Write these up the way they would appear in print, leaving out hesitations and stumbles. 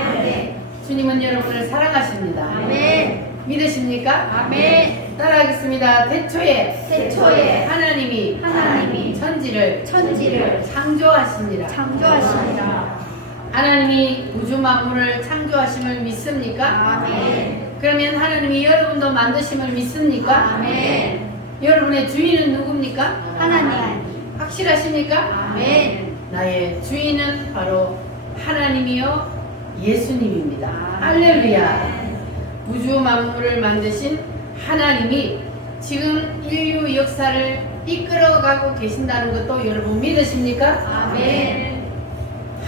아멘. 주님은 여러분을 사랑하십니다. 아멘. 믿으십니까? 아멘. 따라하겠습니다. 태초에 하나님이 천지를 창조하십니다. 창조하십니다. 하나님이 우주 만물을 창조하심을 믿습니까? 아멘. 그러면 하나님이 여러분도 만드심을 믿습니까? 아멘. 여러분의 주인은 누굽니까? 하나님. 확실하십니까? 아멘. 나의 주인은 바로 하나님이요 예수님입니다. 아멘. 할렐루야. 우주 만물을 만드신 하나님이 지금 인류 역사를 이끌어가고 계신다는 것도 여러분 믿으십니까? 아멘.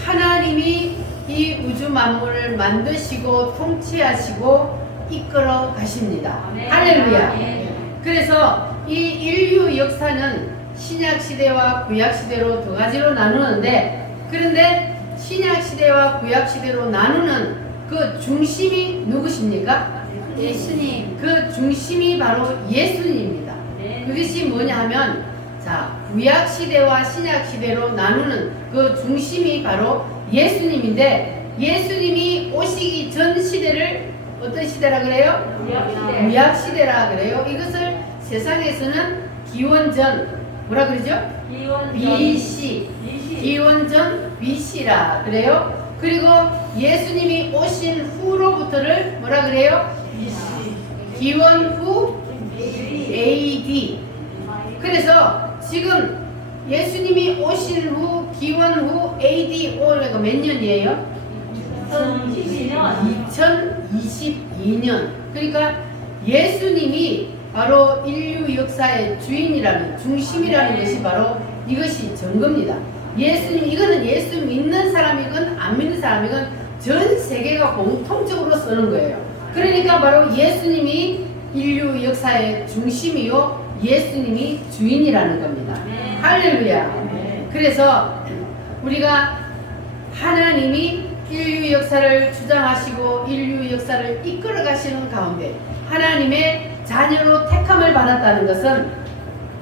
하나님이 이 우주 만물을 만드시고 통치하시고 이끌어 가십니다. 아멘. 할렐루야. 아멘. 그래서 이 인류 역사는 신약 시대와 구약 시대로 두 가지로 나누는데, 그런데 신약 시대와 구약 시대로 나누는 그 중심이 누구십니까? 예수님. 그 중심이 바로 예수님입니다. 네. 그것이 뭐냐 하면, 자, 구약 시대와 신약 시대로 나누는 그 중심이 바로 예수님인데, 예수님이 오시기 전 시대를 어떤 시대라 그래요? 구약 시대라 그래요. 이것을 세상에서는 기원전 뭐라 그러죠? BC, 기원전 BC라 그래요. 그리고 예수님이 오신 후로부터를 뭐라 그래요? 기원 후 AD. 그래서 지금 예수님이 오신 후 기원 후 AD 올해가 몇 년이에요? 2022년. 그러니까 예수님이 바로 인류 역사의 주인이라는, 중심이라는 것이 바로 이것이 증거입니다. 예수님, 이거는 예수 믿는 사람이건 안 믿는 사람이건 전 세계가 공통적으로 쓰는 거예요. 그러니까 바로 예수님이 인류 역사의 중심이요 예수님이 주인이라는 겁니다. 할렐루야. 그래서 우리가 하나님이 인류 역사를 주장하시고 인류 역사를 이끌어 가시는 가운데 하나님의 자녀로 택함을 받았다는 것은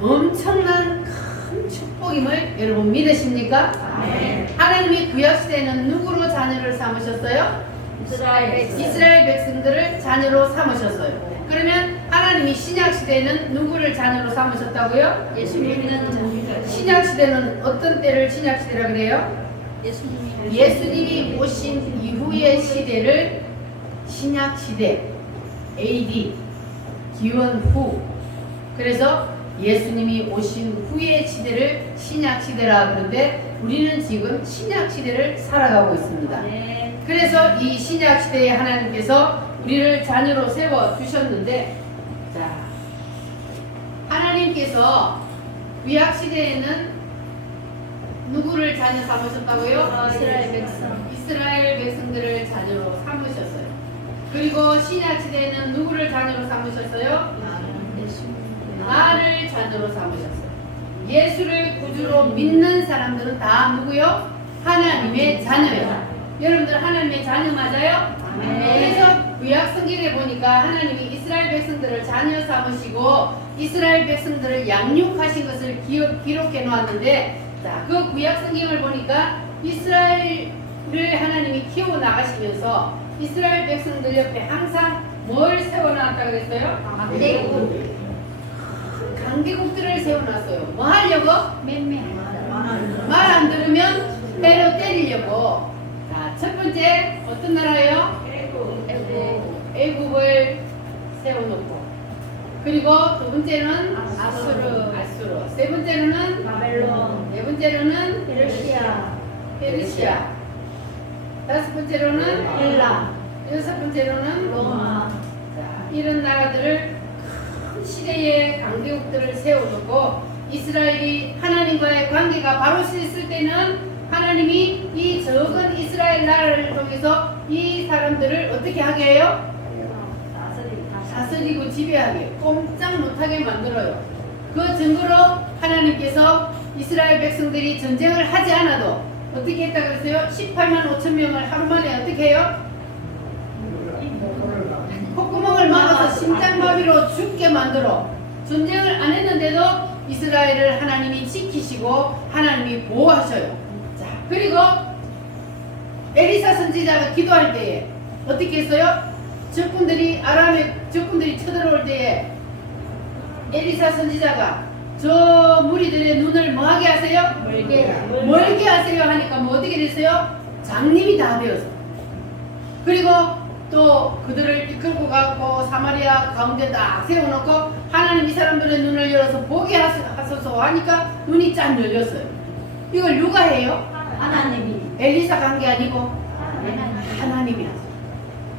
엄청난 큰 축복임을 여러분 믿으십니까? 아멘. 하나님이 구약시대에는 누구로 자녀를 삼으셨어요? 이스라엘 백성들을 자녀로 삼으셨어요. 그러면 하나님이 신약시대에는 누구를 자녀로 삼으셨다고요? 예수 믿는 자들. 신약시대는 어떤 때를 신약시대라 그래요? 예수님이 오신 이후의 시대를 신약시대 AD 기원 후. 그래서 예수님이 오신 후의 시대를 신약시대라 그러는데 우리는 지금 신약시대를 살아가고 있습니다. 그래서 이 신약시대에 하나님께서 우리를 자녀로 세워주셨는데, 자, 하나님께서 구약시대에는 누구를 자녀 삼으셨다고요? 이스라엘 백성들을 자녀로 삼으셨어요. 그리고 신약시대에는 누구를 자녀로 삼으셨어요? 나를 자녀로 삼으셨어요. 예수를 구주로 믿는 사람들은 다 누구요? 하나님의 자녀예요. 여러분들 하나님의 자녀 맞아요? 그래서 구약 성경에 보니까 하나님이 이스라엘 백성들을 자녀 삼으시고 이스라엘 백성들을 양육하신 것을 기록해 놓았는데, 자, 그 구약 성경을 보니까 이스라엘을 하나님이 키워 나가시면서 이스라엘 백성들 옆에 항상 뭘 세워놨다 그랬어요? 강대국들을 세워놨어요. 뭐 하려고? 말 안 들으면 때로 때리려고. 자, 첫 번째 어떤 나라예요? 애국을 세워놓고, 그리고 두 번째는 아수르, 세 번째로는 바벨론, 네 번째로는 페르시아, 다섯 번째로는 헬라, 여섯 번째로는 로마. 자, 이런 나라들을 큰 시대의 강대국들을 세워놓고 이스라엘이 하나님과의 관계가 바로 있을 때는 하나님이 이 적은 이스라엘 나라를 통해서 이 사람들을 어떻게 하게 해요? 다스리고 지배하게, 꼼짝 못하게 만들어요. 그 증거로 하나님께서 이스라엘 백성들이 전쟁을 하지 않아도 어떻게 했다고 그랬어요? 18만 5천 명을 하루 만에 어떻게 해요? 콧구멍을 막아서 심장마비로 죽게 만들어. 전쟁을 안 했는데도 이스라엘을 하나님이 지키시고 하나님이 보호하셔요. 자, 그리고 엘리사 선지자가 기도할 때에 어떻게 했어요? 아람의 적군들이 쳐들어올 때에 엘리사 선지자가 저 무리들의 눈을 뭐하게 하세요? 멀게 하세요 하니까 뭐 어떻게 됐어요? 장님이 다 되어서. 그리고 또 그들을 이끌고 가고 사마리아 가운데 딱 세워놓고 하나님 이 사람들의 눈을 열어서 보게 하소서 하니까 눈이 짠 열렸어요. 이걸 누가 해요? 하나님이. 엘리사가 한 게 아니고 하나님이 하세요.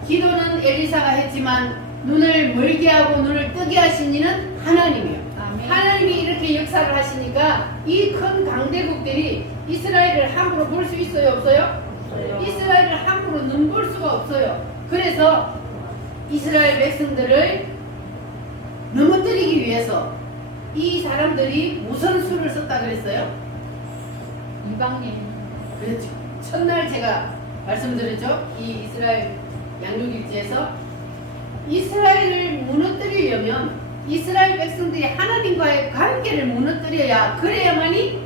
기도는 엘리사가 했지만 눈을 멀게 하고 눈을 뜨게 하신 이는 하나님이에요. 아멘. 하나님이 이렇게 역사를 하시니까 이 큰 강대국들이 이스라엘을 함부로 볼 수 있어요? 없어요? 이스라엘을 함부로 눈볼 수가 없어요. 그래서 이스라엘 백성들을 넘어뜨리기 위해서 이 사람들이 무슨 수를 썼다 그랬어요? 이방인. 그렇죠. 첫날 제가 말씀드렸죠. 이 이스라엘 양육일지에서 이스라엘을 무너뜨리려면 이스라엘 백성들이 하나님과의 관계를 무너뜨려야 그래야만이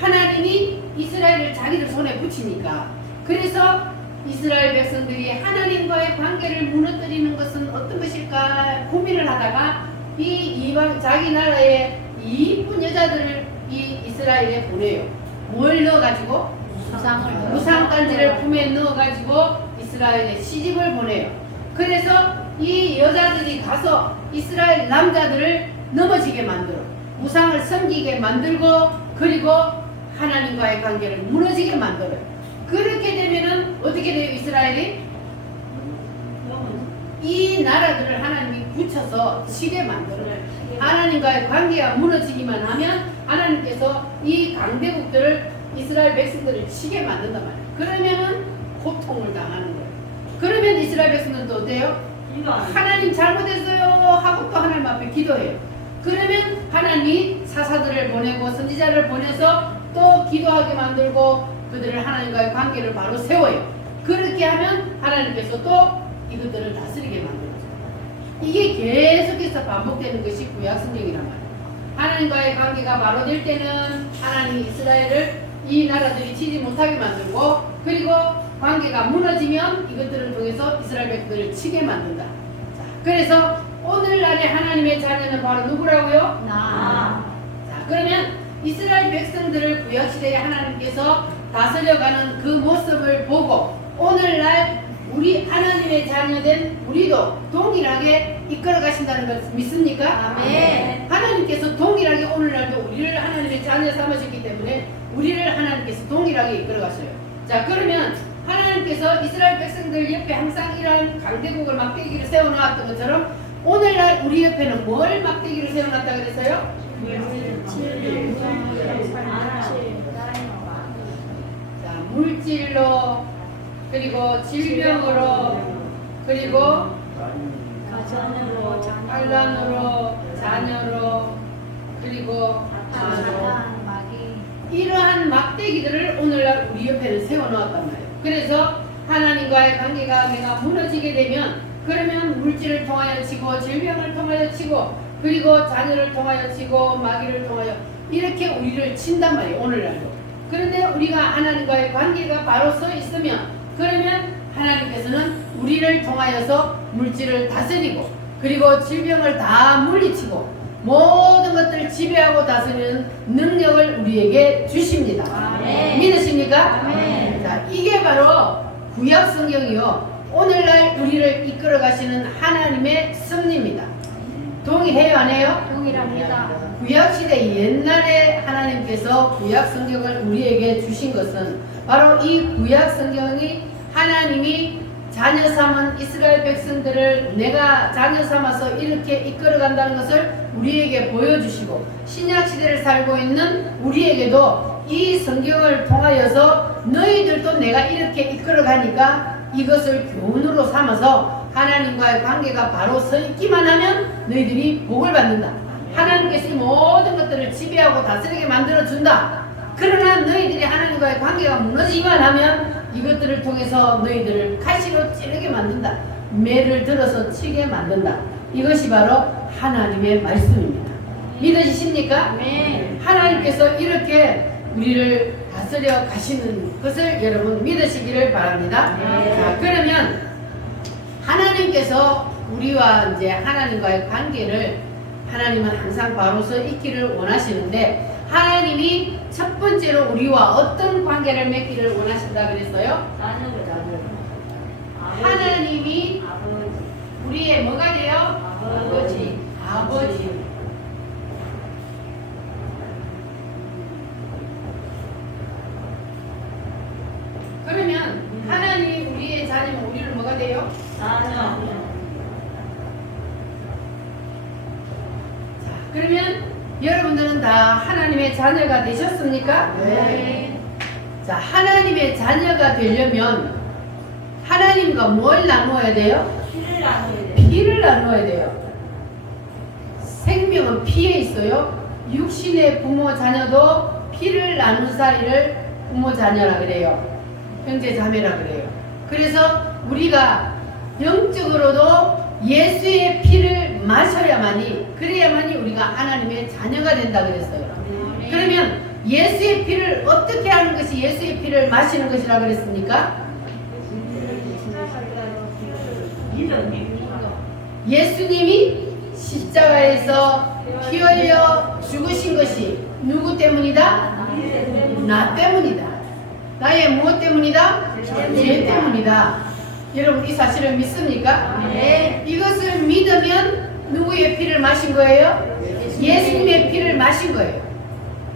하나님이 이스라엘을 자기들 손에 붙이니까. 그래서 이스라엘 백성들이 하나님과의 관계를 무너뜨리는 것은 어떤 것일까 고민을 하다가 이 이방 자기 나라의 이쁜 여자들을 이 이스라엘에 보내요. 뭘 넣어가지고? 우상간지를 품에 넣어가지고 이스라엘에 시집을 보내요. 그래서 이 여자들이 가서 이스라엘 남자들을 넘어지게 만들어 우상을 섬기게 만들고 그리고 하나님과의 관계를 무너지게 만들어요. 그렇게 되면은 어떻게 돼요? 이스라엘이 이 나라들을 하나님이 붙여서 치게 만들어요. 하나님과의 관계가 무너지기만 하면 하나님께서 이 강대국들을 이스라엘 백성들을 치게 만든단 말이에요. 그러면은 고통을 당하는 거예요. 그러면 이스라엘 백성들은 또 어때요? 하나님 잘못했어요 하고 또 하나님 앞에 기도해요. 그러면 하나님이 사사들을 보내고 선지자를 보내서 또 기도하게 만들고 그들을 하나님과의 관계를 바로 세워요. 그렇게 하면 하나님께서 또 이것들을 다스리게 만들어요. 이게 계속해서 반복되는 것이 구약 성경이란 말이에요. 하나님과의 관계가 바로 될 때는 하나님이 이스라엘을 이 나라들이 치지 못하게 만들고 그리고 관계가 무너지면 이것들을 통해서 이스라엘 백성들을 치게 만든다. 자, 그래서 오늘날의 하나님의 자녀는 바로 누구라고요? 나. 자, 그러면 이스라엘 백성들을 구약시대에 하나님께서 다스려가는 그 모습을 보고 오늘날 우리 하나님의 자녀된 우리도 동일하게 이끌어 가신다는 것을 믿습니까? 아멘. 하나님께서 동일하게 오늘날도 우리를 하나님의 자녀 삼으셨기 때문에 우리를 하나님께서 동일하게 이끌어 가셔요. 자, 그러면 하나님께서 이스라엘 백성들 옆에 항상 이러한 강대국을 막대기를 세워놓았던 것처럼 오늘날 우리 옆에는 뭘 막대기를 세워놨다 그랬어요? 자, 물질로 그리고 질병으로 그리고 가정으로, 환란으로 자녀로 그리고 이러한 막대기들을 오늘날 우리 옆에는 세워놓았단 말이에요. 그래서 하나님과의 관계가 내가 무너지게 되면 그러면 물질을 통하여 치고 질병을 통하여 치고 그리고 자녀를 통하여 치고 마귀를 통하여 이렇게 우리를 친단 말이에요. 오늘날도. 그런데 우리가 하나님과의 관계가 바로 서 있으면 그러면 하나님께서는 우리를 통하여서 물질을 다스리고 그리고 질병을 다 물리치고 모든 것들을 지배하고 다스리는 능력을 우리에게 주십니다. 아멘. 믿으십니까? 아멘. 자, 이게 바로 구약 성경이요. 오늘날 우리를 이끌어 가시는 하나님의 섭리입니다. 동의해요, 안 해요? 동일합니다. 구약 시대 옛날에 하나님께서 구약 성경을 우리에게 주신 것은 바로 이 구약 성경이 하나님이 자녀 삼은 이스라엘 백성들을 내가 자녀 삼아서 이렇게 이끌어 간다는 것을 우리에게 보여주시고 신약 시대를 살고 있는 우리에게도 이 성경을 통하여서 너희들도 내가 이렇게 이끌어 가니까 이것을 교훈으로 삼아서 하나님과의 관계가 바로 서 있기만 하면 너희들이 복을 받는다. 하나님께서 이 모든 것들을 지배하고 다스리게 만들어 준다. 그러나 너희들이 하나님과의 관계가 무너지기만 하면 이것들을 통해서 너희들을 가시로 찌르게 만든다. 매를 들어서 치게 만든다. 이것이 바로 하나님의 말씀입니다. 믿으십니까? 아멘. 하나님께서 이렇게 우리를 다스려 가시는 것을 여러분 믿으시기를 바랍니다. 네. 자, 그러면 하나님께서 우리와 이제 하나님과의 관계를 하나님은 항상 바로서 있기를 원하시는데 하나님이 첫 번째로 우리와 어떤 관계를 맺기를 원하신다 그랬어요? 하나님이 우리의 뭐가 돼요? 아버지. 그러면 하나님이 우리의 자녀면 우리는 뭐가 돼요? 자, 그러면 여러분들은 다 하나님의 자녀가 되셨습니까? 네. 자, 하나님의 자녀가 되려면 하나님과 뭘 나누어야 돼요? 피를 나누어야 돼요. 생명은 피에 있어요. 육신의 부모 자녀도 피를 나눈 사이를 부모 자녀라 그래요. 형제 자매라 그래요. 그래서 우리가 영적으로도 예수의 피를 마셔야만이 그래야만이 우리가 하나님의 자녀가 된다 그랬어요. 그러면 예수의 피를 어떻게 하는 것이 예수의 피를 마시는 것이라 그랬습니까? 예수님이 십자가에서 피 흘려 죽으신 것이 누구 때문이다? 나 때문이다. 나의 무엇 때문이다? 죄 때문이다. 여러분 이 사실을 믿습니까? 네. 이것을 믿으면 누구의 피를 마신 거예요? 예수님의 피를 마신 거예요.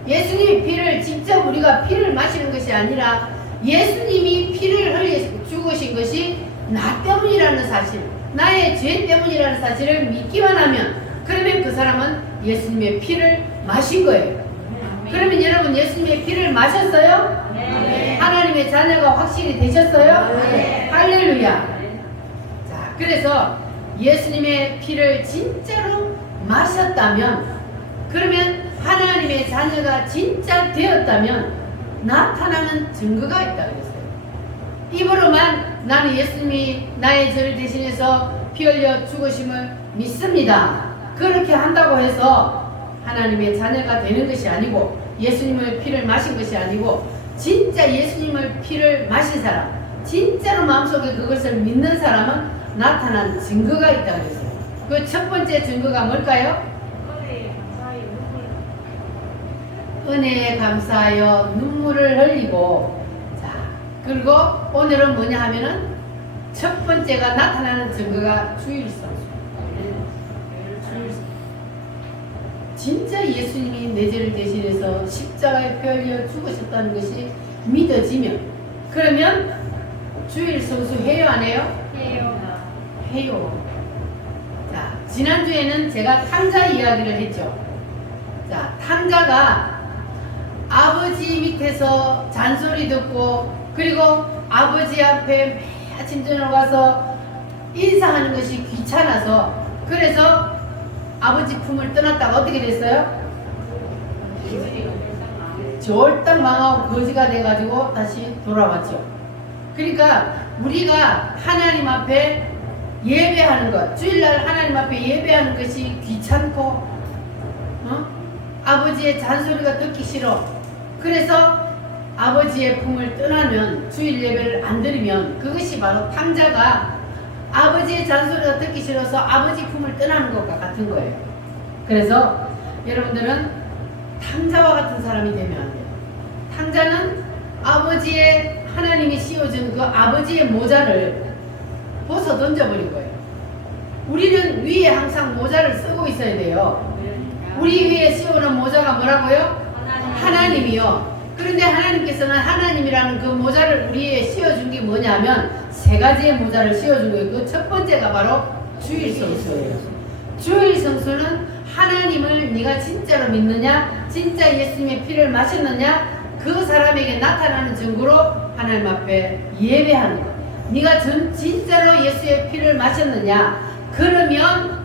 예수님의 피를 직접 우리가 피를 마시는 것이 아니라 예수님이 피를 흘려 죽으신 것이 나 때문이라는 사실, 나의 죄 때문이라는 사실을 믿기만 하면 그러면 그 사람은 예수님의 피를 마신 거예요. 그러면 여러분 예수님의 피를 마셨어요? 네. 하나님의 자녀가 확실히 되셨어요? 네. 할렐루야. 자, 그래서 예수님의 피를 진짜로 마셨다면 그러면 하나님의 자녀가 진짜 되었다면 나타나는 증거가 있다 그랬어요. 입으로만 나는 예수님이 나의 죄를 대신해서 피 흘려 죽으심을 믿습니다. 그렇게 한다고 해서 하나님의 자녀가 되는 것이 아니고 예수님의 피를 마신 것이 아니고 진짜 예수님의 피를 마신 사람, 진짜로 마음속에 그것을 믿는 사람은 나타난 증거가 있다 그랬어요. 그 첫 번째 증거가 뭘까요? 은혜에 감사하여 눈물을 흘리고, 자, 그리고 오늘은 뭐냐 하면은 첫 번째가 나타나는 증거가 주일성. 진짜 예수님이 내 죄를 대신해서 십자가에 피 흘려 죽으셨다는 것이 믿어지면 그러면 주일 성수 해요 안 해요? 해요. 자, 지난주에는 제가 탕자 이야기를 했죠. 자, 탕자가 아버지 밑에서 잔소리 듣고 그리고 아버지 앞에 매일 전을 와서 인사하는 것이 귀찮아서 그래서 아버지 품을 떠났다가 어떻게 됐어요? 졸딱 망하고 거지가 돼가지고 다시 돌아왔죠. 그러니까 우리가 하나님 앞에 예배하는 것, 주일날 하나님 앞에 예배하는 것이 귀찮고 아버지의 잔소리가 듣기 싫어. 그래서 아버지의 품을 떠나면 주일 예배를 안 드리면 그것이 바로 탕자가 아버지의 잔소리가 듣기 싫어서 아버지 품을 떠나는 것과 같은 거예요. 그래서 여러분들은 탕자와 같은 사람이 되면 안 돼요. 탕자는 아버지의 하나님이 씌워준 그 아버지의 모자를 벗어 던져버린 거예요. 우리는 위에 항상 모자를 쓰고 있어야 돼요. 우리 위에 씌우는 모자가 뭐라고요? 하나님이요. 그런데 하나님께서는 하나님이라는 그 모자를 우리에 씌워준 게 뭐냐면 세 가지의 모자를 씌워준 거예요. 그 첫 번째가 바로 주일성수예요. 주일성수는 하나님을 네가 진짜로 믿느냐, 진짜 예수님의 피를 마셨느냐, 그 사람에게 나타나는 증거로 하나님 앞에 예배하는 것. 네가 진짜로 예수의 피를 마셨느냐, 그러면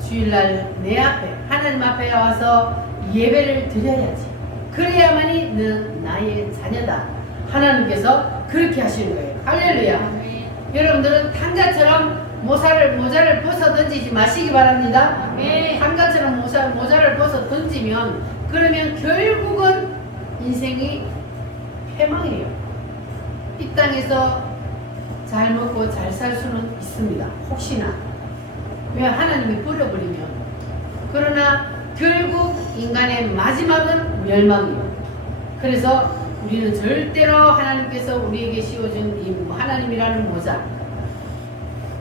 주일날 내 앞에 하나님 앞에 와서 예배를 드려야지. 그래야만이 너 나의 자녀다. 하나님께서 그렇게 하시는 거예요. 할렐루야. 여러분들은 탕자처럼 모자를 벗어 던지지 마시기 바랍니다. 탕자처럼 모자를 벗어 던지면 그러면 결국은 인생이 패망이에요. 이 땅에서 잘 먹고 잘 살 수는 있습니다. 혹시나. 왜 하나님이 버려버리면. 그러나 결국 인간의 마지막은 멸망이에요. 그래서 우리는 절대로 하나님께서 우리에게 씌워준 이 하나님이라는 모자,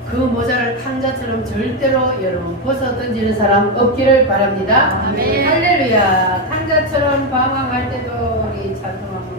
그 모자를 탕자처럼 절대로 여러분 벗어 던지는 사람 없기를 바랍니다. 아멘. 할렐루야. 탕자처럼 방황할 때도 우리 찬송하고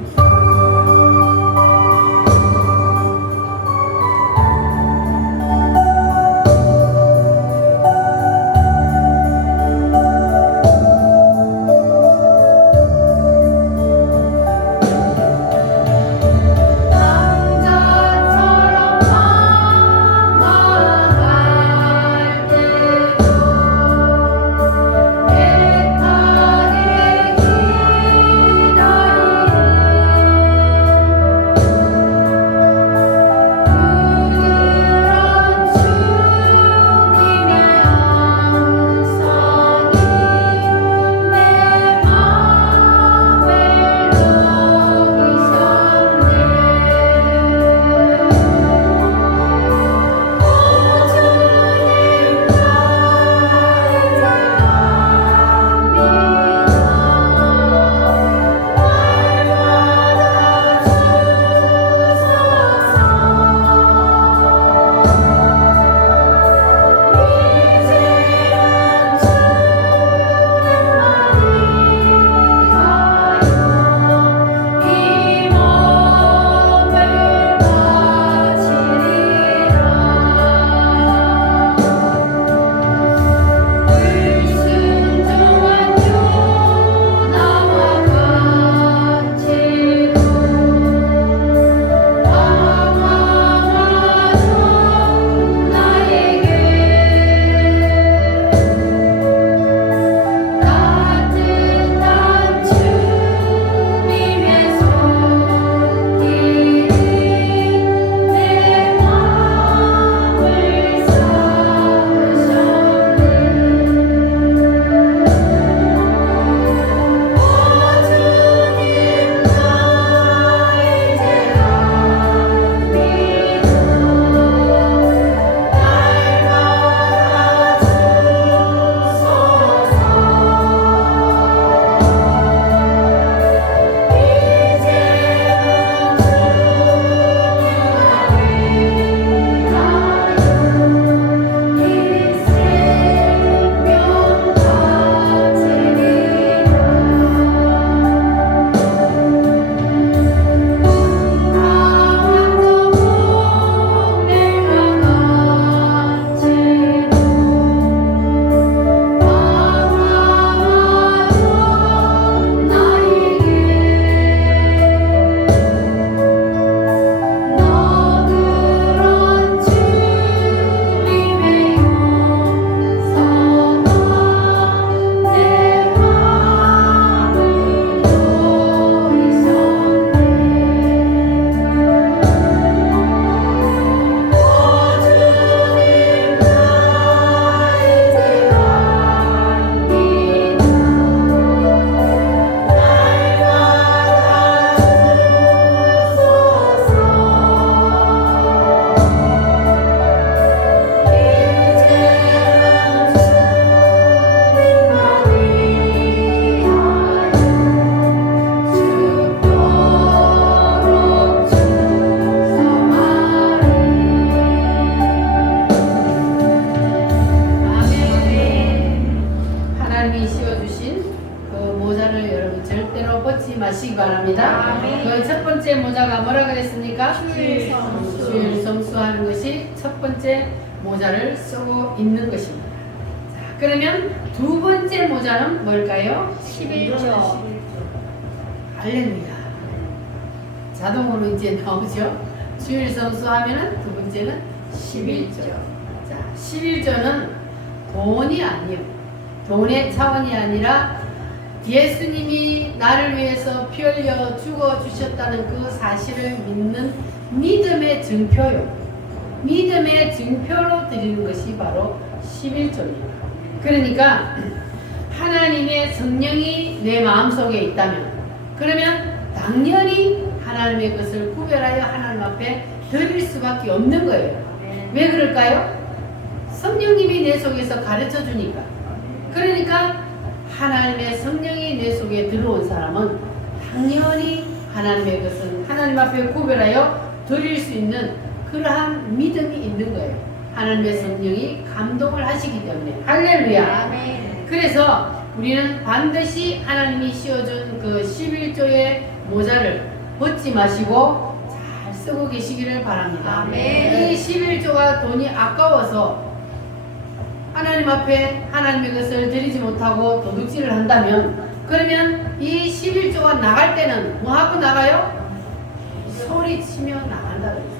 마시기 바랍니다. 그 첫 번째 모자가 뭐라 그랬습니까? 주일 성수하는 것이 첫 번째 모자를 쓰고 있는 것입니다. 자, 그러면 두 번째 모자는 뭘까요? 11조. 할렐루야. 자동으로 이제 나오죠. 주일 성수하면은 두 번째는 11조. 자, 11조는 돈이 아니요. 돈의 차원이 아니라 예수님이 나를 위해서 피 흘려 죽어 주셨다는 그 사실을 믿는 믿음의 증표요. 믿음의 증표로 드리는 것이 바로 11조입니다. 그러니까 하나님의 성령이 내 마음속에 있다면, 그러면 당연히 하나님의 것을 구별하여 하나님 앞에 드릴 수밖에 없는 거예요. 왜 그럴까요? 성령님이 내 속에서 가르쳐 주니까. 그러니까 하나님의 성령이 내 속에 들어온 사람은 당연히 하나님의 것은 하나님 앞에 구별하여 드릴 수 있는 그러한 믿음이 있는 거예요. 하나님의 성령이 감동을 하시기 때문에. 할렐루야. 그래서 우리는 반드시 하나님이 씌워준 그 11조의 모자를 벗지 마시고 잘 쓰고 계시기를 바랍니다. 이 11조가 돈이 아까워서 하나님 앞에 하나님의 것을 드리지 못하고 도둑질을 한다면, 그러면 이 11조가 나갈 때는 뭐 하고 나가요? 소리치며 나간다 그랬어요.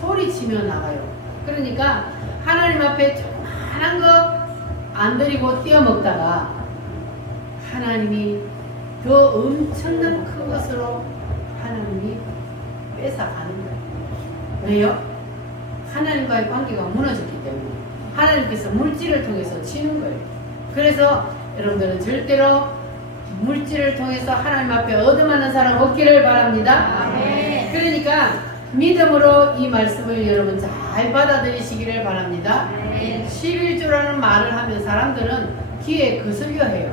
소리치며 나가요. 그러니까 하나님 앞에 조그만한 거 안 드리고 띄어먹다가 하나님이 더 엄청난 큰 것으로 하나님이 뺏어가는 거예요. 왜요? 하나님과의 관계가 무너졌기 때문에. 하나님께서 물질을 통해서 치는 거예요. 그래서 여러분들은 절대로 물질을 통해서 하나님 앞에 얻어맞는 사람 없기를 바랍니다. 그러니까 믿음으로 이 말씀을 여러분 잘 받아들이시기를 바랍니다. 11조라는 말을 하면 사람들은 귀에 거슬려 해요.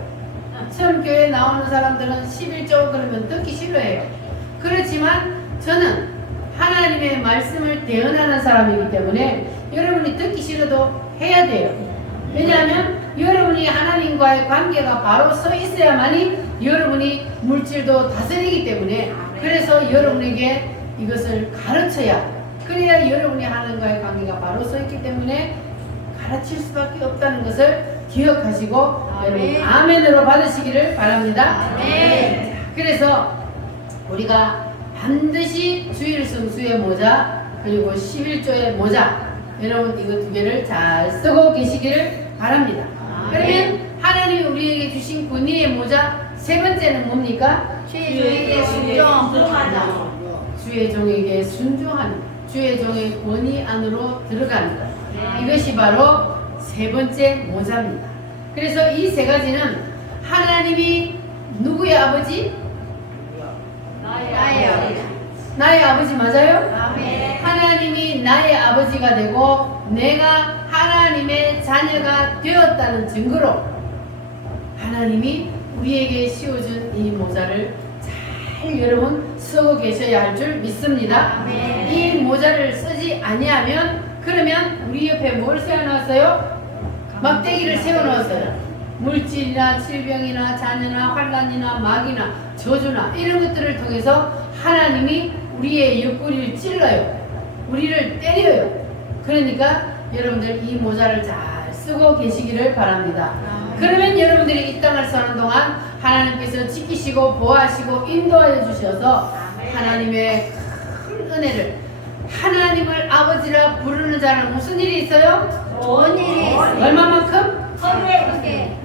처음 교회에 나오는 사람들은 11조 그러면 듣기 싫어해요. 그렇지만 저는 하나님의 말씀을 대언하는 사람이기 때문에 여러분이 듣기 싫어도 해야 돼요. 왜냐하면 여러분이 하나님과의 관계가 바로 서 있어야만이 여러분이 물질도 다스리기 때문에, 그래서 여러분에게 이것을 가르쳐야, 그래야 여러분이 하나님과의 관계가 바로 서 있기 때문에 가르칠 수밖에 없다는 것을 기억하시고 여러분 아멘으로 받으시기를 바랍니다. 그래서 우리가 반드시 주일 성수의 모자 그리고 11조의 모자, 여러분 이거 두 개를 잘 쓰고 계시기를 바랍니다. 그러면 하나님이 우리에게 주신 권위의 모자 세 번째는 뭡니까? 주의 순종하다. 주의 종에게 순종하는, 주의 종의 권위 안으로 들어가는 것. 이것이 바로 세 번째 모자입니다. 그래서 이 세 가지는 하나님이 누구의 아버지? 나의 아버지. 나의 아버지 맞아요? 아멘. 하나님이 나의 아버지가 되고 내가 하나님의 자녀가 되었다는 증거로 하나님이 우리에게 씌워준 이 모자를 잘 여러분 쓰고 계셔야 할 줄 믿습니다. 아멘. 이 모자를 쓰지 아니하면 그러면 우리 옆에 뭘 세워놨어요? 막대기를 세워놓았어요. 물질이나 질병이나 자녀나 환란이나 마귀나 저주나 이런 것들을 통해서 하나님이 우리의 옆구리를 찔러요. 우리를 때려요. 그러니까 여러분들 이 모자를 잘 쓰고 계시기를 바랍니다. 그러면 여러분들이 이 땅을 사는 동안 하나님께서 지키시고 보호하시고 인도하여 주셔서 하나님의 큰 은혜를, 하나님을 아버지라 부르는 자는 무슨 일이 있어요? 좋은 일이 있어요. 얼마만큼? 크게.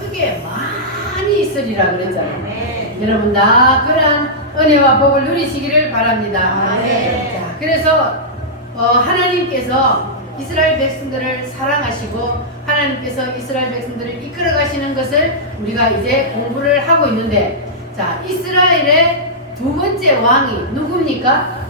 크게 많이 있으리라 그랬잖아요. 여러분 다 그러한 은혜와 복을 누리시기를 바랍니다. 자, 그래서 하나님께서 이스라엘 백성들을 사랑하시고 하나님께서 이스라엘 백성들을 이끌어 가시는 것을 우리가 이제 공부를 하고 있는데, 자, 이스라엘의 두 번째 왕이 누굽니까?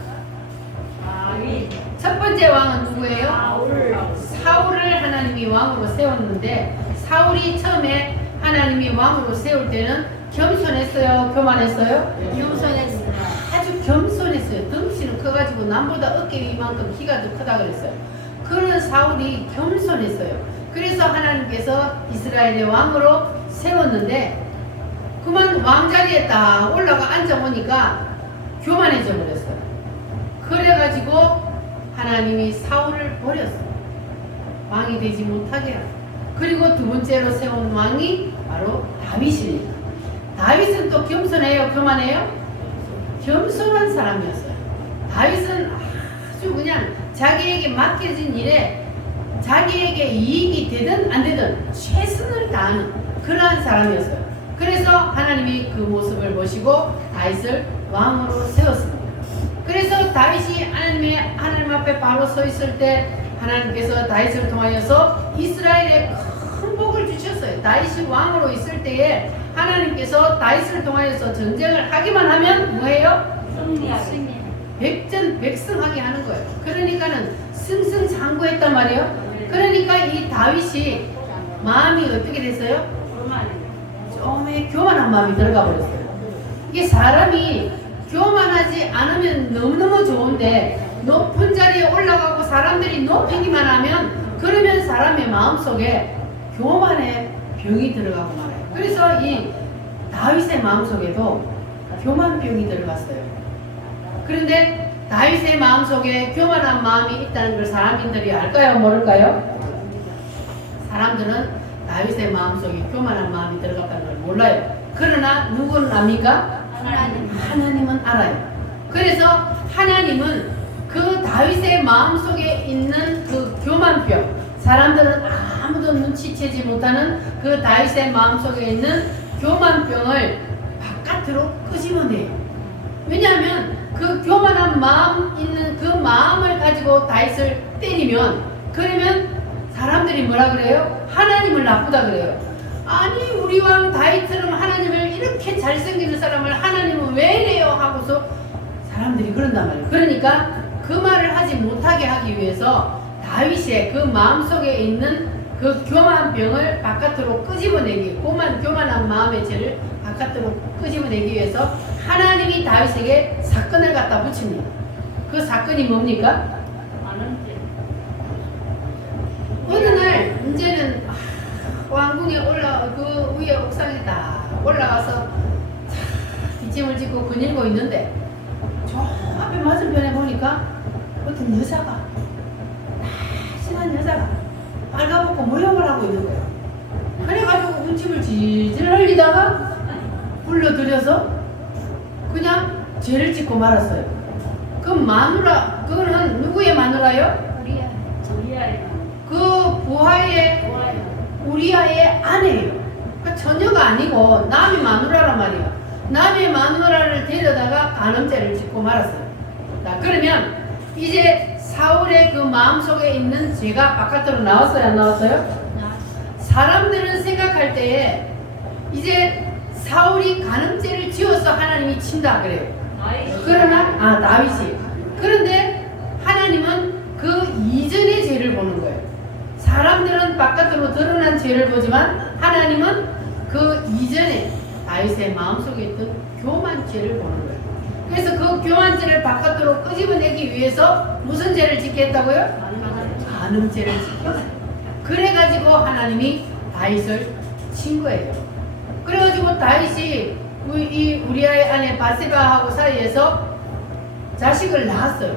첫 번째 왕은 누구예요? 사울을 하나님이 왕으로 세웠는데, 사울이 처음에 하나님이 왕으로 세울 때는 겸손했어요? 교만했어요? 겸손했습니다. 아주 겸손했어요. 덩치는 커가지고 남보다 어깨 위만큼 키가 더 크다 그랬어요. 그런 사울이 겸손했어요. 그래서 하나님께서 이스라엘의 왕으로 세웠는데, 그만 왕자리에 딱 올라가 앉아보니까 교만해져 버렸어요. 그래가지고 하나님이 사울을 버렸어요. 왕이 되지 못하게 하고. 그리고 두 번째로 세운 왕이 바로 다윗입니다. 다윗은 또 겸손해요? 교만해요? 겸손한 사람이었어요. 다윗은 아주 그냥 자기에게 맡겨진 일에 자기에게 이익이 되든 안 되든 최선을 다하는 그러한 사람이었어요. 그래서 하나님이 그 모습을 보시고 다윗을 왕으로 세웠습니다. 그래서 다윗이 하나님 앞에 바로 서 있을 때 하나님께서 다윗을 통하여서 이스라엘에 큰 복을 주셨어요. 다윗이 왕으로 있을 때에 하나님께서 다윗을 통하여서 전쟁을 하기만 하면 뭐예요? 백전백승하게 하는 거예요. 그러니까는 승승장구했단 말이에요. 그러니까 이 다윗이 마음이 어떻게 됐어요? 좀의 교만한 마음이 들어가 버렸어요. 이게 사람이 교만하지 않으면 너무너무 좋은데 높은 자리에 올라가고 사람들이 높이기만 하면 그러면 사람의 마음속에 교만의 병이 들어가고 말아요. 그래서 이 다윗의 마음속에도 교만병이 들어갔어요. 그런데 다윗의 마음속에 교만한 마음이 있다는 걸 사람들이 알까요? 모를까요? 사람들은 다윗의 마음속에 교만한 마음이 들어갔다는 걸 몰라요. 그러나 누구는 압니까? 하나님은 알아요. 그래서 하나님은 그 다윗의 마음속에 있는 그 교만병, 사람들은 아무도 눈치채지 못하는 그 다윗의 마음속에 있는 교만병을 바깥으로 끄집어내요. 왜냐하면 그 교만한 마음 있는 그 마음을 가지고 다윗을 때리면, 그러면 사람들이 뭐라 그래요? 하나님을 나쁘다 그래요. 아니 우리 왕 다윗처럼 하나님을 이렇게 잘생기는 사람을 하나님은 왜 이래요? 하고서 사람들이 그런단 말이에요. 그러니까 그 말을 하지 못하게 하기 위해서 다윗의 그 마음속에 있는 그 교만병을 바깥으로 끄집어내기, 교만한 마음의 죄를 바깥으로 끄집어내기 위해서 하나님이 다윗에게 사건을 갖다 붙입니다. 그 사건이 뭡니까? 어느 날 이제는 왕궁에 그 위에 옥상에 딱 올라가서 뒷짐을 짓고 거닐고 있는데 저 앞에 맞은편에 보니까 어떤 여자가, 날씬한 여자가 빨가벗고 모욕을 하고 있는 거예요. 그래가지고 운침을 질질 흘리다가 불러들여서 그냥 죄를 짓고 말았어요. 그 마누라, 그거는 누구의 마누라요? 그 부하의 우리아의 아내예요. 그러니까 처녀가 아니고 남의 마누라란 말이에요. 남의 마누라를 데려다가 간음죄를 짓고 말았어요. 자, 그러면 이제 사울의 그 마음속에 있는 죄가 바깥으로 나왔어요, 안 나왔어요? 사람들은 생각할 때에 이제 사울이 간음죄를 지어서 하나님이 친다 그래요. 그러나 다윗이. 그런데 하나님은 그 이전의 죄를 보는 거예요. 사람들은 바깥으로 드러난 죄를 보지만 하나님은 그 이전에 다윗의 마음속에 있던 교만죄를 보는 거예요. 그래서 그 교만죄를 바깥으로 끄집어내기 위해서 무슨 죄를 짓게 했다고요? 간음죄를 짓게 했어요. 그래가지고 하나님이 다윗을 친 거예요. 그래가지고 다윗이 이 우리아의 아내 바세바하고 사이에서 자식을 낳았어요.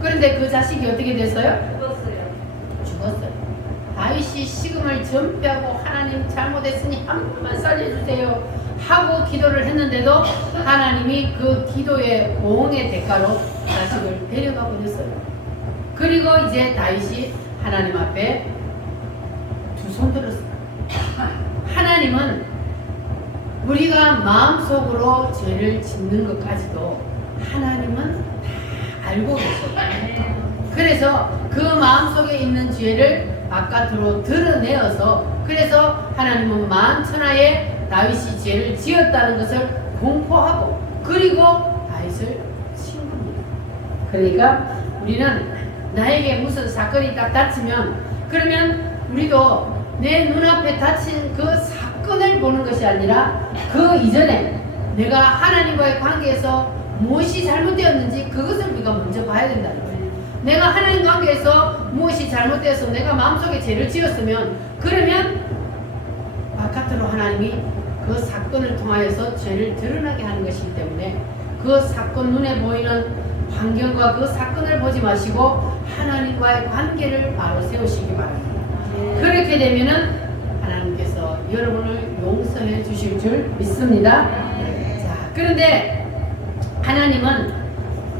그런데 그 자식이 어떻게 됐어요? 죽었어요. 다윗이 식음을 전폐하고 하나님 잘못했으니 한 번만 살려주세요 하고 기도를 했는데도 하나님이 그 기도의 보응의 대가로 자식을 데려가 보냈어요. 그리고 이제 다윗이 하나님 앞에 두 손 들었어요. 하나님은 우리가 마음속으로 죄를 짓는 것까지도 하나님은 다 알고 계세요. 그래서 그 마음속에 있는 죄를 바깥으로 드러내어서, 그래서 하나님은 만천하에 다윗이 죄를 지었다는 것을 공포하고 그리고 다윗을 친 겁니다. 그러니까 우리는 나에게 무슨 사건이 딱 닥치면, 그러면 우리도 내 눈앞에 닥친 그 사건을 보는 것이 아니라 그 이전에 내가 하나님과의 관계에서 무엇이 잘못되었는지 그것을 우리가 먼저 봐야 된다는 거예요. 내가 하나님 관계에서 무엇이 잘못돼서 내가 마음속에 죄를 지었으면, 그러면 바깥으로 하나님이 그 사건을 통하여서 죄를 드러나게 하는 것이기 때문에 그 사건, 눈에 보이는 환경과 그 사건을 보지 마시고 하나님과의 관계를 바로 세우시기 바랍니다. 그렇게 되면은 하나님께서 여러분을 용서해 주실 줄 믿습니다. 자, 그런데 하나님은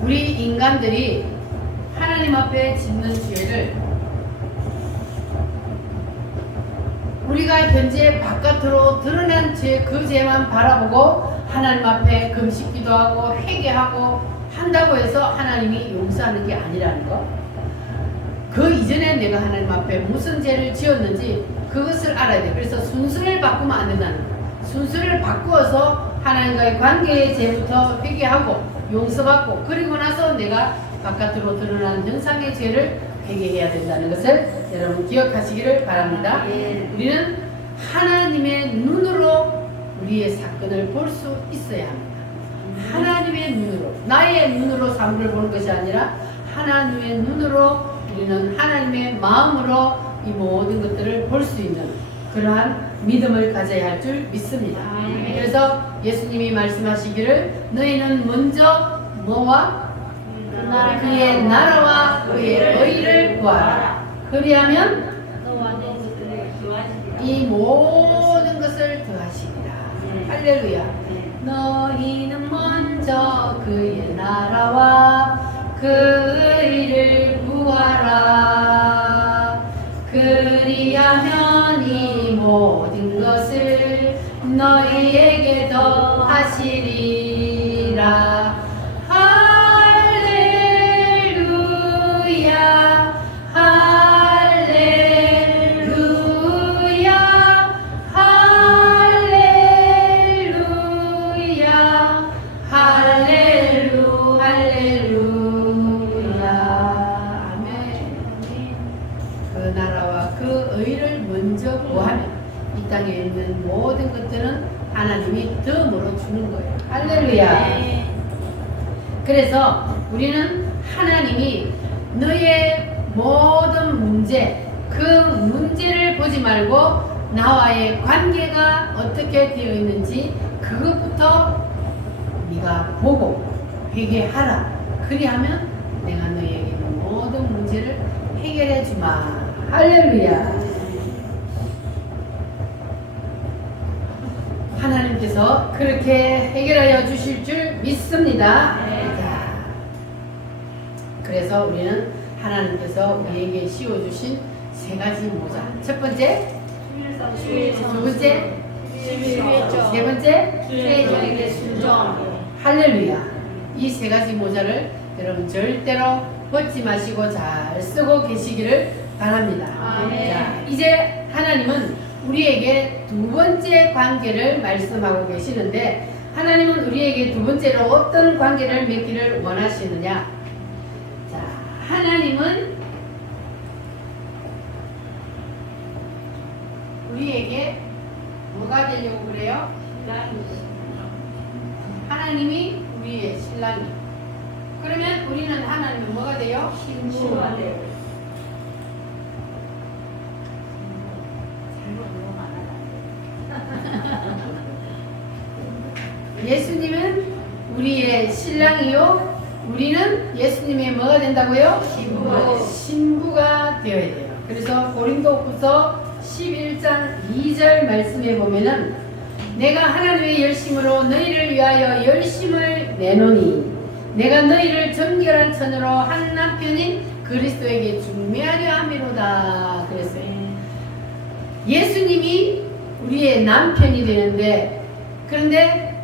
우리 인간들이 하나님 앞에 짓는 죄를 우리가 현재 바깥으로 드러난 죄, 그 죄만 바라보고 하나님 앞에 금식기도 하고 회개하고 한다고 해서 하나님이 용서하는 게 아니라는 거. 그 이전에 내가 하나님 앞에 무슨 죄를 지었는지 그것을 알아야 돼. 그래서 순서를 바꾸면 안 된다는 거. 순서를 바꾸어서 하나님과의 관계의 죄부터 회개하고 용서받고 그리고 나서 내가 바깥으로 드러나는 형상의 죄를 회개해야 된다는 것을 여러분 기억하시기를 바랍니다. 우리는 하나님의 눈으로 우리의 사건을 볼 수 있어야 합니다. 하나님의 눈으로, 나의 눈으로 사물을 보는 것이 아니라 하나님의 눈으로 우리는 하나님의 마음으로 이 모든 것들을 볼 수 있는 그러한 믿음을 가져야 할 줄 믿습니다. 그래서 예수님이 말씀하시기를 너희는 먼저 뭐와 그의 나라와 그의 의를 구하라. 그리하면 이 모든 것을 더하시리라. 할렐루야. 너희는 먼저 그의 나라와 그 의를 구하라. 그리하면 이 모든 것을 너희에게 더하시리라. 할렐루야. 할렐루야. 할렐루야. 할렐루야. 아멘. 그 나라와 그 의를 먼저 구하면 이 땅에 있는 모든 것들은 하나님이 덤으로 주는 거예요. 할렐루야. 그래서 우리는 하나님이 너의 모든 문제, 그 문제를 보지 말고 나와의 관계가 어떻게 되어 있는지 그것부터 네가 보고 회개하라. 그리하면 내가 너에게 있는 모든 문제를 해결해 주마. 할렐루야. 하나님께서 그렇게 해결하여 주실 줄 믿습니다. 자, 그래서 우리는 하나님께서 우리에게 씌워주신 세 가지 모자. 첫 번째, 두 번째, 세 번째, 주의에게 순종. 할렐루야. 이 세 가지 모자를 여러분 절대로 벗지 마시고 잘 쓰고 계시기를 바랍니다. 아멘. 자, 이제 하나님은 우리에게 두 번째 관계를 말씀하고 계시는데 하나님은 우리에게 두 번째로 어떤 관계를 맺기를 원하시느냐? 자, 하나님은 우리에게 뭐가 되려고 그래요? 하나님이 우리의 신랑이. 그러면 우리는 하나님은 뭐가 돼요? 신부가 돼요. 예수님은 우리의 신랑이요. 우리는 예수님의 뭐가 된다고요? 신부가 되어야 돼요. 그래서 고린도후서 11장 2절 말씀에 보면은 내가 하나님의 열심으로 너희를 위하여 열심을 내노니 내가 너희를 정결한 처녀로 한 남편인 그리스도에게 중매하려 함이로다 그랬어요. 예수님이 우리의 남편이 되는데 그런데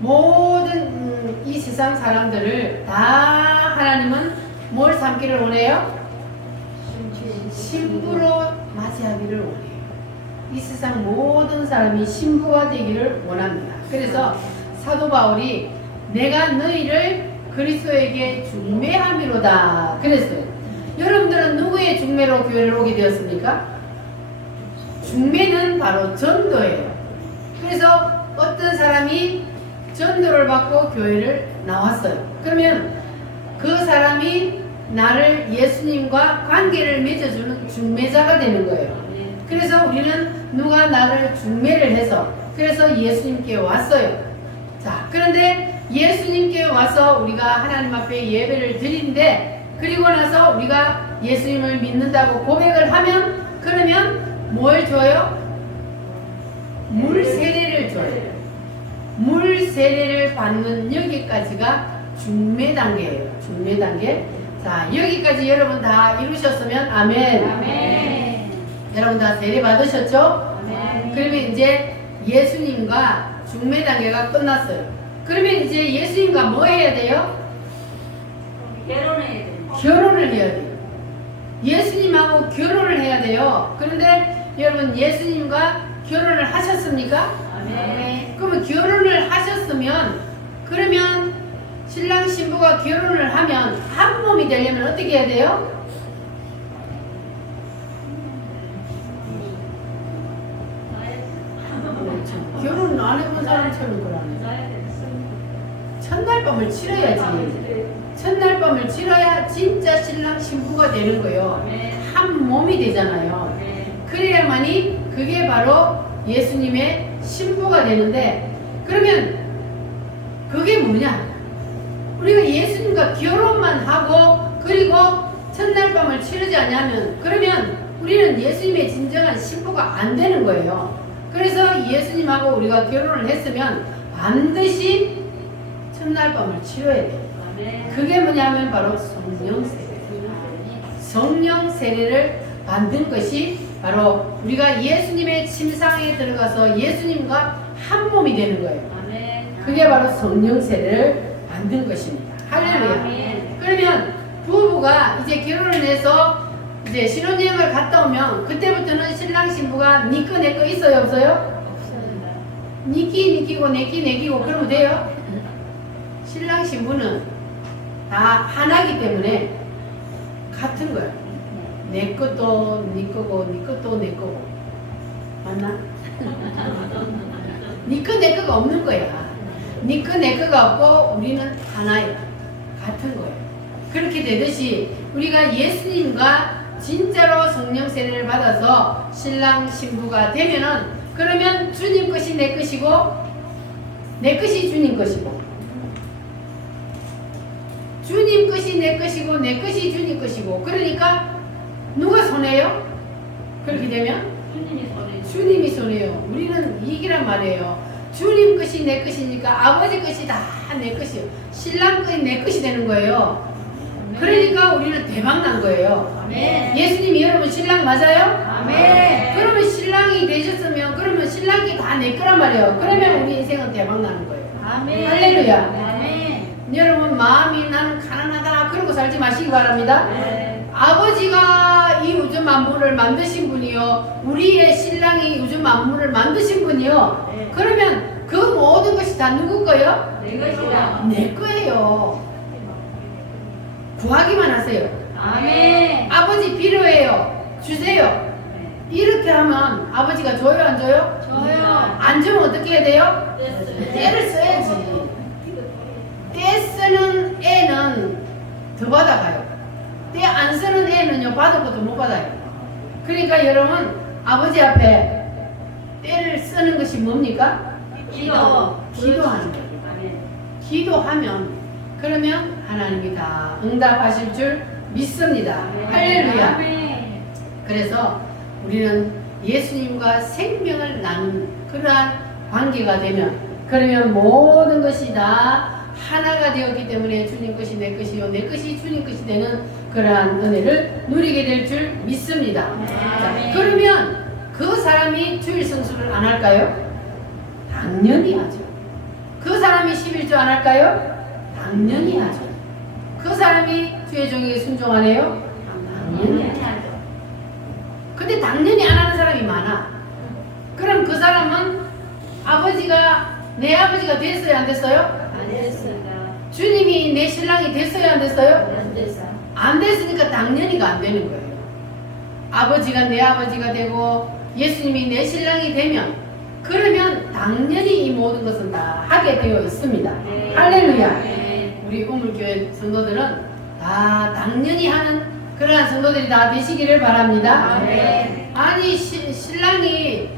모든 이 세상 사람들을 다 하나님은 뭘 삼기를 원해요? 신부로 맞이하기를 원해요. 이 세상 모든 사람이 신부가 되기를 원합니다. 그래서 사도 바울이 내가 너희를 그리스도에게 중매함이로다 그랬어요. 여러분들은 누구의 중매로 교회를 오게 되었습니까? 중매는 바로 전도예요. 그래서 어떤 사람이 전도를 받고 교회를 나왔어요. 그러면 그 사람이 나를 예수님과 관계를 맺어주는 중매자가 되는 거예요. 그래서 우리는 누가 나를 중매를 해서 그래서 예수님께 왔어요. 자, 그런데 예수님께 와서 우리가 하나님 앞에 예배를 드리는데 그리고 나서 우리가 예수님을 믿는다고 고백을 하면 그러면 뭘 줘요? 물 세례를 줘요. 물 세례를 받는 여기까지가 중매 단계예요. 중매 단계. 자, 여기까지 여러분 다 이루셨으면 아멘. 아멘. 여러분 다 세례 받으셨죠? 아멘. 그러면 이제 예수님과 중매 단계가 끝났어요. 그러면 이제 예수님과 뭐 해야 돼요? 결혼해야 돼요. 결혼을 해야 돼요. 예수님하고 결혼을 해야 돼요. 그런데 여러분 예수님과 결혼을 하셨습니까? 아멘. 그러면 결혼을 하셨으면 그러면 신랑 신부가 결혼을 하면 한 몸이 되려면 어떻게 해야 돼요? 결혼 안 해본 사람처럼 그러네. 첫날밤을 치러야지. 첫날밤을 치러야 진짜 신랑 신부가 되는 거예요. 한 몸이 되잖아요. 그래야만이 그게 바로 예수님의 신부가 되는데, 그러면 그게 뭐냐? 우리가 예수님과 결혼만 하고 그리고 첫날밤을 치르지 않냐면, 그러면 우리는 예수님의 진정한 신부가 안 되는 거예요. 그래서 예수님하고 우리가 결혼을 했으면 반드시 첫날밤을 치러야 돼요. 그게 뭐냐면 바로 성령 세례. 성령 세례를 받는 것이 바로 우리가 예수님의 침상에 들어가서 예수님과 한 몸이 되는 거예요. 그게 바로 성령 세례를 받는 것입니다. 할렐루야. 그러면 부부가 이제 결혼을 해서 이제 신혼여행을 갔다 오면 그때부터는 신랑 신부가 니꺼 내꺼 있어요, 없어요? 니끼 니끼고 내끼 내끼고 그러면 돼요? 신랑 신부는 다 하나기 때문에 같은 거예요. 내 것도 네 거고 네 것도 내 거고. 맞나? 네 거 내 거가 없는 거야. 네 거 내 거가 없고 우리는 하나예요. 같은 거예요. 그렇게 되듯이 우리가 예수님과 진짜로 성령 세례를 받아서 신랑 신부가 되면은, 그러면 주님 것이 내 것이고 내 것이 주님 것이고, 주님 것이 내 것이고 내 것이 주님 것이고, 그러니까 누가 손해요? 그렇게 되면 주님이 손해요. 우리는 이익이란 말이에요. 주님 것이 내 것이니까 아버지 것이 다 내 것이에요. 신랑 것이 내 것이 되는 거예요. 그러니까 우리는 대박 난 거예요. 아멘. 예수님이 여러분 신랑 맞아요? 아멘. 그러면 신랑이 되셨으면 그러면 신랑이 다 내 거란 말이에요. 그러면 우리 인생은 대박 나는 거예요. 아멘. 할렐루야. 아멘. 여러분 마음이 나는 가난하다 그러고 살지 마시기 바랍니다. 네. 아버지가 이 우주 만물을 만드신 분이요, 우리의 신랑이 우주 만물을 만드신 분이요. 네. 그러면 그 모든 것이 다 누구 거예요? 내 것이다. 내 거예요. 구하기만 하세요. 아멘. 아버지 필요해요. 주세요. 이렇게 하면 아버지가 줘요, 안 줘요? 저요. 안 주면 어떻게 해야 돼요? 됐어요. 때를 써야지. 때 쓰는 애는 더 받아가요. 때 안 쓰는 애는요, 받을 것도 못 받아요. 그러니까 여러분, 아버지 앞에 때를 쓰는 것이 뭡니까? 기도. 기도하는 거예요. 아멘. 기도하면, 그러면 하나님이 다 응답하실 줄 믿습니다. 할렐루야. 아멘. 그래서 우리는 예수님과 생명을 나눈 그러한 관계가 되면, 그러면 모든 것이 다 하나가 되었기 때문에 주님 것이 내 것이요 내 것이 주님 것이 되는 그러한 은혜를 누리게 될 줄 믿습니다. 자, 그러면 그 사람이 주일 성수를 안 할까요? 당연히 하죠. 그 사람이 11조 안 할까요? 당연히 하죠. 그 사람이 주의 종에게 순종하네요? 당연히 하죠. 근데 당연히 안 하는 사람이 많아. 그럼 그 사람은 아버지가 내 아버지가 됐어요, 안 됐어요? 안 됐습니다. 주님이 내 신랑이 됐어요, 안 됐어요? 안 됐어요. 안 됐으니까 당연히가 안 되는 거예요. 아버지가 내 아버지가 되고 예수님이 내 신랑이 되면, 그러면 당연히 이 모든 것은 다 하게 되어 있습니다. 네. 할렐루야. 네. 우리 우물교회 성도들은 다 당연히 하는 그러한 성도들이 다 되시기를 바랍니다. 네. 아니 신랑이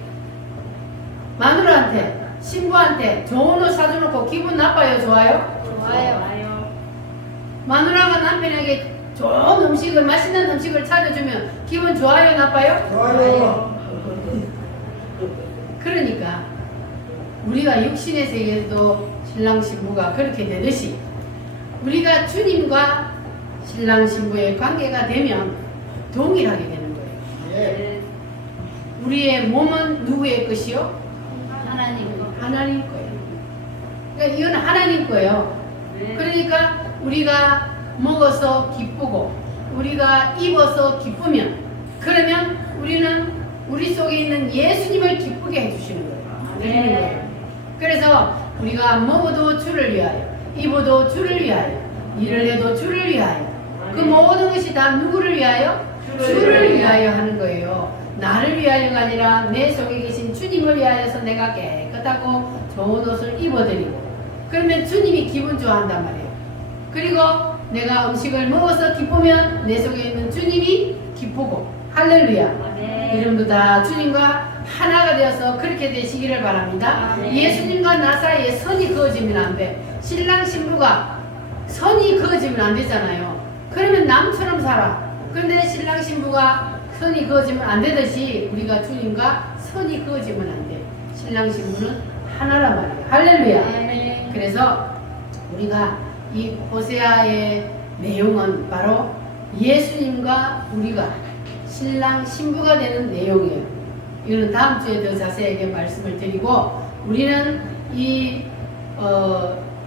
마누라한테 신부한테 좋은 옷 사줘놓고 기분 나빠요, 좋아요? 좋아요. 마누라가 남편에게 좋은 음식을, 맛있는 음식을 차려주면 기분 좋아요, 나빠요? 좋아요. 그러니까 우리가 육신의 세계에도 신랑 신부가 그렇게 되듯이 우리가 주님과 신랑 신부의 관계가 되면 동일하게 되는 거예요. 예. 우리의 몸은 누구의 것이요? 하나님 거. 하나님 거예요. 그러니까 이건 하나님 거예요. 그러니까 우리가 먹어서 기쁘고 우리가 입어서 기쁘면, 그러면 우리는 우리 속에 있는 예수님을 기쁘게 해주시는 거예요. 드리는 거예요. 그래서 우리가 먹어도 주를 위하여, 입어도 주를 위하여, 일을 해도 주를 위하여. 그 모든 것이 다 누구를 위하여? 주를 위하여 하는 거예요. 나를 위하여가 아니라 내 속에 계신 주님을 위하여서 내가 깨끗하고 좋은 옷을 입어드리고, 그러면 주님이 기분 좋아한단 말이에요. 그리고 내가 음식을 먹어서 기쁘면 내 속에 있는 주님이 기쁘고, 할렐루야. 이름도 다 주님과 하나가 되어서 그렇게 되시기를 바랍니다. 예수님과 나 사이에 선이 그어지면 안 돼. 신랑 신부가 선이 그어지면 안 되잖아요. 그러면 남처럼 살아. 그런데 신랑 신부가 선이 그어지면 안 되듯이 우리가 주님과 선이 그어지면 안 돼. 신랑 신부는 하나란 말이에요. 할렐루야. 그래서 우리가 이 호세아의 내용은 바로 예수님과 우리가 신랑 신부가 되는 내용이에요. 이거는 다음 주에 더 자세하게 말씀을 드리고, 우리는 이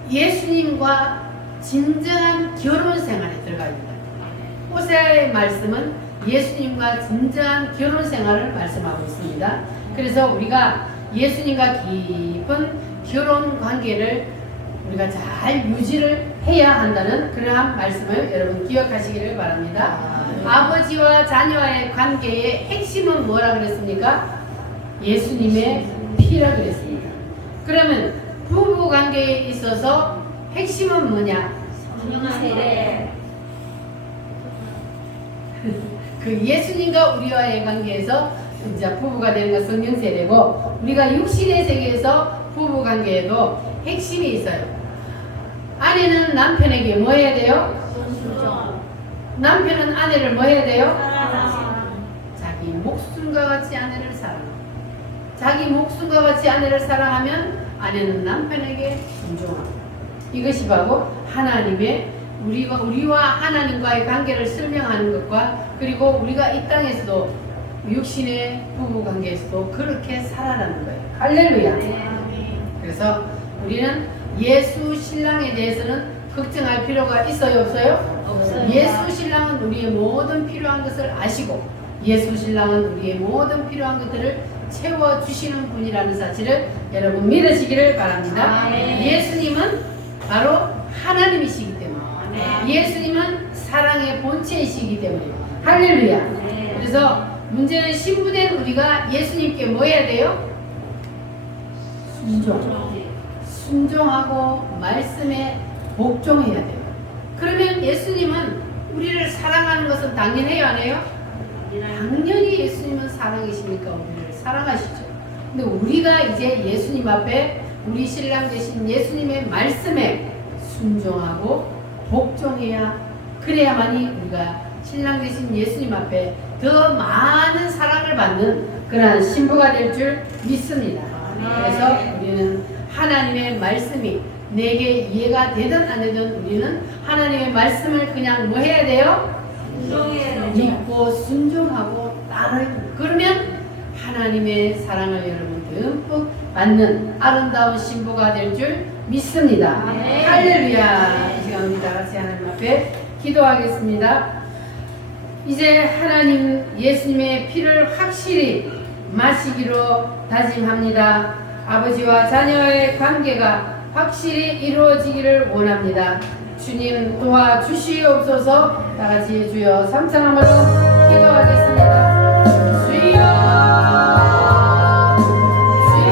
예수님과 진정한 결혼 생활에 들어가야 된다. 호세아의 말씀은 예수님과 진정한 결혼 생활을 말씀하고 있습니다. 그래서 우리가 예수님과 깊은 결혼 관계를 우리가 잘 유지를 해야 한다는 그러한 말씀을 여러분 기억하시기를 바랍니다. 아버지와 자녀와의 관계의 핵심은 뭐라 그랬습니까? 예수님의 피라 그랬습니다. 그러면 부부 관계에 있어서 핵심은 뭐냐? 그 예수님과 우리와의 관계에서 이제 부부가 되는 건 성령 세례고, 우리가 육신의 세계에서 부부 관계에도 핵심이 있어요. 아내는 남편에게 뭐 해야 돼요? 남편은 아내를 뭐 해야 돼요? 자기 목숨과 같이 아내를 사랑하고, 자기 목숨과 같이 아내를 사랑하면 아내는 남편에게 순종하고. 이것이 바로 하나님의 우리와 하나님과의 관계를 설명하는 것과, 그리고 우리가 이 땅에서도 육신의 부부 관계에서도 그렇게 살아가는 거예요. 할렐루야. 그래서 우리는 예수 신랑에 대해서는 걱정할 필요가 있어요, 없어요? 없어요. 예수 신랑은 우리의 모든 필요한 것을 아시고, 예수 신랑은 우리의 모든 필요한 것들을 채워주시는 분이라는 사실을 여러분 믿으시기를 바랍니다. 예수님은 바로 하나님이시기 때문에, 예수님은 사랑의 본체이시기 때문에, 할렐루야. 그래서 문제는 신부된 우리가 예수님께 뭐 해야 돼요? 순종하고 말씀에 복종해야 돼요. 그러면 예수님은 우리를 사랑하는 것은 당연해요, 안 해요? 당연히 예수님은 사랑이시니까 우리를 사랑하시죠. 근데 우리가 이제 예수님 앞에 우리 신랑 되신 예수님의 말씀에 순종하고 복종해야, 그래야만이 우리가 신랑 되신 예수님 앞에 더 많은 사랑을 받는 그러한 신부가 될 줄 믿습니다. 그래서 우리는 하나님의 말씀이 내게 이해가 되든 안 되든 우리는 하나님의 말씀을 그냥 뭐 해야 돼요? 믿고 순종하고 따르고, 그러면 하나님의 사랑을 여러분 듬뿍 받는 아름다운 신부가 될 줄 믿습니다. 할렐루야. 이 시간 우리 다 같이 하나님 앞에 기도하겠습니다. 이제 하나님 예수님의 피를 확실히 마시기로 다짐합니다. 아버지와 자녀의 관계가 확실히 이루어지기를 원합니다. 주님 도와주시옵소서. 다같이 주여 삼창함으로 기도하겠습니다.